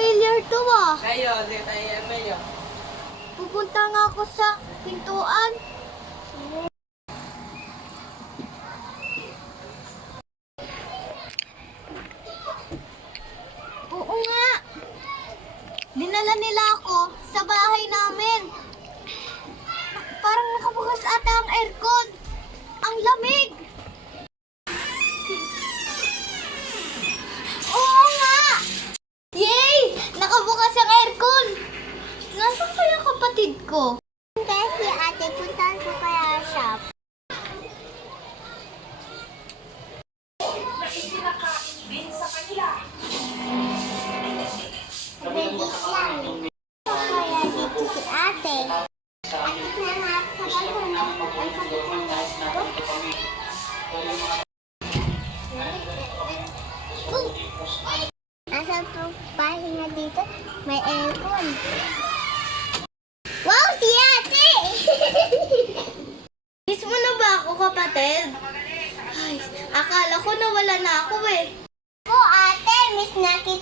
familiar to ah. Mayo, di tayo mayo. Pupunta nga ako sa pintuan. Oo nga. Dinala nila ako sa bahay namin. Parang nakabukas ata ang aircon. Ang lamig. Oo nga. Yay! Nakabukas ang aircon. Nasaan kaya kapatid ko? Kasi ate, puntahan ko kaya siya. Ready lang. Kaya dito si ate. Akit na nga sa balkon. Ang sakit ng nose ko. Nasa pahinga dito, may aircon. Wow, si ate! Miss mo na ba ako, kapatid? Ay, akala ko nawala na ako eh. Po, ate, miss na kita.